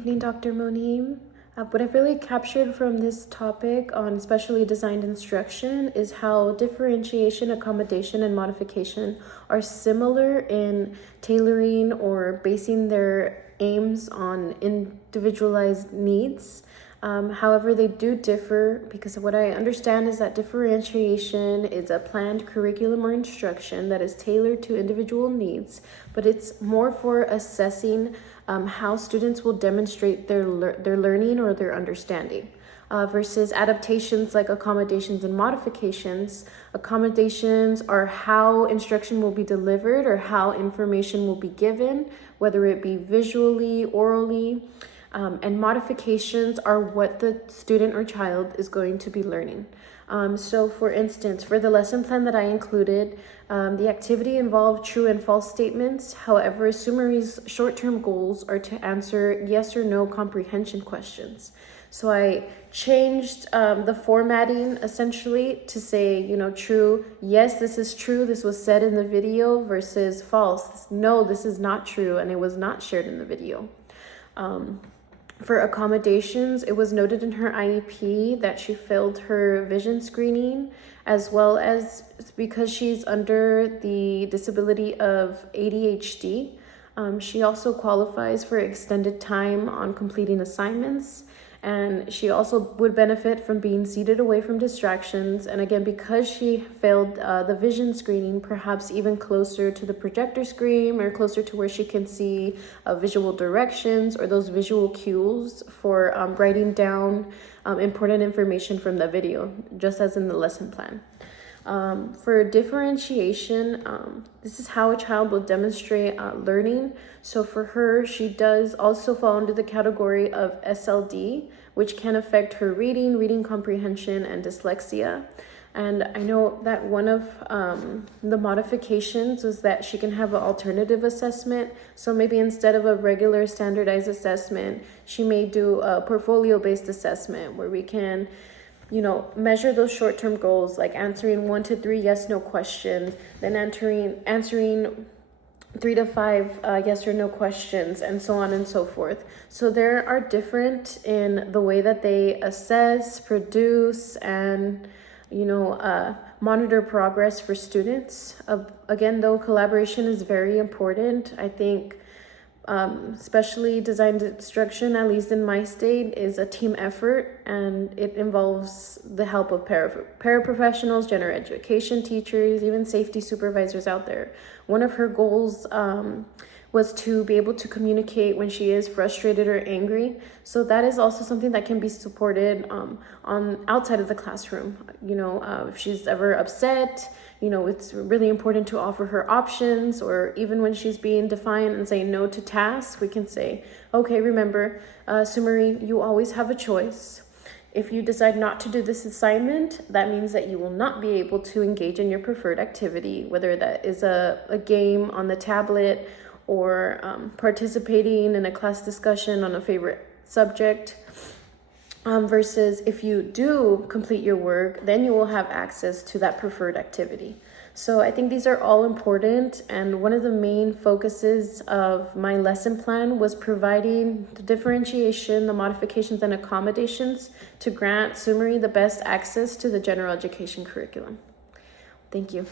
Evening, Dr. Monim. What I've really captured from this topic on specially designed instruction is how differentiation, accommodation, and modification are similar in tailoring or basing their aims on individualized needs. However, they do differ because what I understand is that differentiation is a planned curriculum or instruction that is tailored to individual needs, but it's more for assessing how students will demonstrate their learning or their understanding. Versus adaptations like accommodations and modifications. Accommodations are how instruction will be delivered or how information will be given, whether it be visually, orally, and modifications are what the student or child is going to be learning. So for instance, for the lesson plan that I included, the activity involved true and false statements. However, Sumeri's short-term goals are to answer yes or no comprehension questions. So I changed the formatting essentially to say, true, yes, this is true, this was said in the video, versus false, no, this is not true, and it was not shared in the video. For accommodations, it was noted in her IEP that she failed her vision screening, as well as because she's under the disability of ADHD. She also qualifies for extended time on completing assignments, and she also would benefit from being seated away from distractions. And again, because she failed the vision screening, perhaps even closer to the projector screen or closer to where she can see visual directions or those visual cues for writing down important information from the video, just as in the lesson plan. For differentiation, this is how a child will demonstrate learning. So for her, she does also fall under the category of SLD, which can affect her reading comprehension, and dyslexia. And I know that one of the modifications is that she can have an alternative assessment. So maybe instead of a regular standardized assessment, she may do a portfolio-based assessment where we can measure those short-term goals, like answering 1 to 3 yes/no questions, then answering 3 to 5 yes or no questions, and so on and so forth. So there are different in the way that they assess, produce, and monitor progress for students. Again, though, collaboration is very important. I think specially designed instruction, at least in my state, is a team effort, and it involves the help of paraprofessionals, general education teachers, even safety supervisors out there. One of her goals was to be able to communicate when she is frustrated or angry. So that is also something that can be supported on outside of the classroom. If she's ever upset, it's really important to offer her options, or even when she's being defiant and saying no to tasks, we can say, okay, remember, Sumeri, you always have a choice. If you decide not to do this assignment, that means that you will not be able to engage in your preferred activity, whether that is a game on the tablet or participating in a class discussion on a favorite subject. Versus if you do complete your work, then you will have access to that preferred activity. So I think these are all important, and one of the main focuses of my lesson plan was providing the differentiation, the modifications, and accommodations to grant Sumeri the best access to the general education curriculum. Thank you.